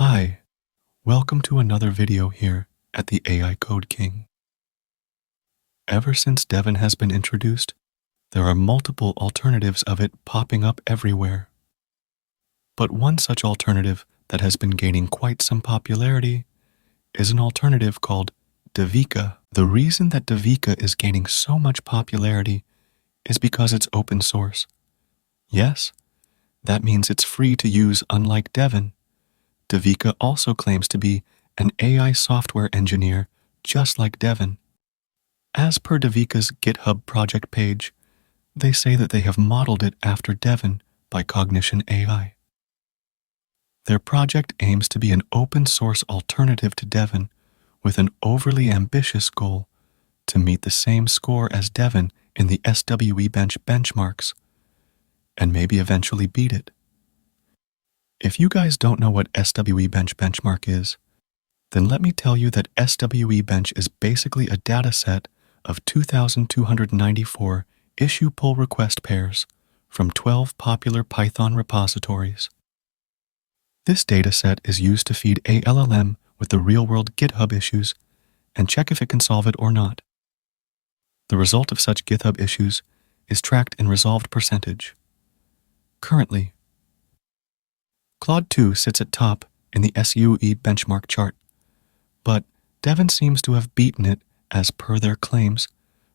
Hi, welcome to another video here at the AI Code King. Ever since Devin has been introduced, there are multiple alternatives of it popping up everywhere. But one such alternative that has been gaining quite some popularity is an alternative called Devika. The reason that Devika is gaining so much popularity is because it's open source. Yes, that means it's free to use. Unlike Devin, Devika also claims to be an AI software engineer just like Devin. As per Devika's GitHub project page, they say that they have modeled it after Devin by Cognition AI. Their project aims to be an open source alternative to Devin with an overly ambitious goal to meet the same score as Devin in the SWE bench benchmarks, and maybe eventually beat it. If you guys don't know what SWE bench benchmark is, then let me tell you that SWE bench is basically a dataset of 2,294 issue pull request pairs from 12 popular Python repositories. This dataset is used to feed a LLM with the real-world GitHub issues and check if it can solve it or not. The result of such GitHub issues is tracked in resolved percentage. Currently, Claude 2 sits at top in the SUE benchmark chart, but Devin seems to have beaten it as per their claims,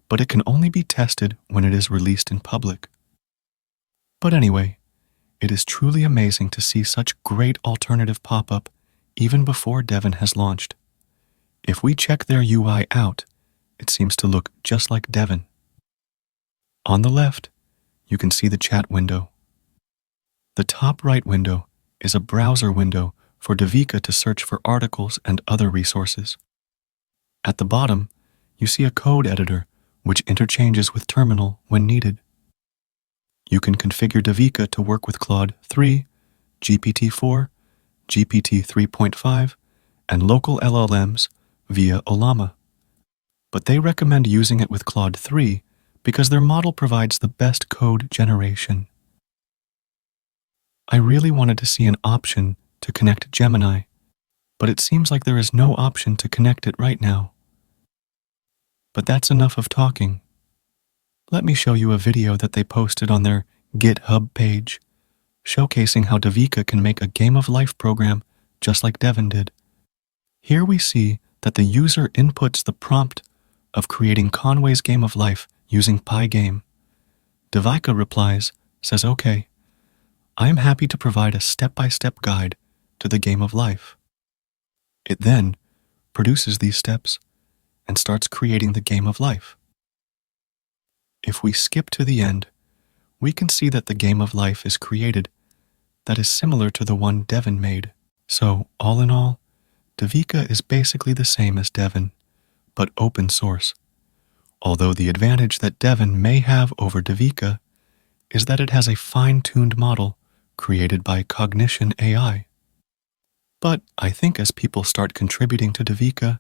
but it can only be tested when it is released in public. But anyway, it is truly amazing to see such great alternative pop up even before Devin has launched. If we check their UI out, it seems to look just like Devin. On the left, you can see the chat window. The top right window is a browser window for Devika to search for articles and other resources. At the bottom, you see a code editor which interchanges with terminal when needed. You can configure Devika to work with Claude 3, GPT-4, GPT 3.5, and local LLMs via Ollama. But they recommend using it with Claude 3 because their model provides the best code generation. I really wanted to see an option to connect Gemini, but it seems like there is no option to connect it right now. But that's enough of talking. Let me show you a video that they posted on their GitHub page, showcasing how Devika can make a game of life program just like Devin did. Here we see that the user inputs the prompt of creating Conway's game of life using Pygame. Devika replies, says, "Okay, I am happy to provide a step-by-step guide to the game of life." It then produces these steps and starts creating the game of life. If we skip to the end, we can see that the game of life is created that is similar to the one Devin made. So, all in all, Devika is basically the same as Devin, but open source. Although the advantage that Devin may have over Devika is that it has a fine-tuned model created by Cognition AI. But I think as people start contributing to Devika,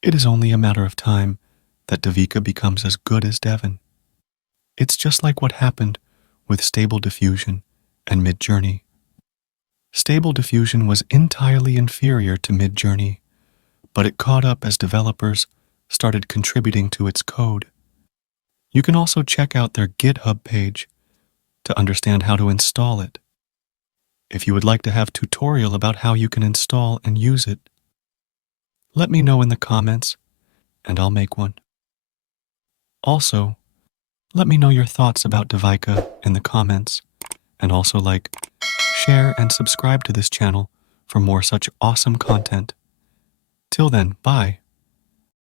it is only a matter of time that Devika becomes as good as Devin. It's just like what happened with Stable Diffusion and Midjourney. Stable Diffusion was entirely inferior to Midjourney, but it caught up as developers started contributing to its code. You can also check out their GitHub page to understand how to install it. If you would like to have a tutorial about how you can install and use it, let me know in the comments and I'll make one. Also, let me know your thoughts about Devika in the comments, and also like, share, and subscribe to this channel for more such awesome content. Till then, bye.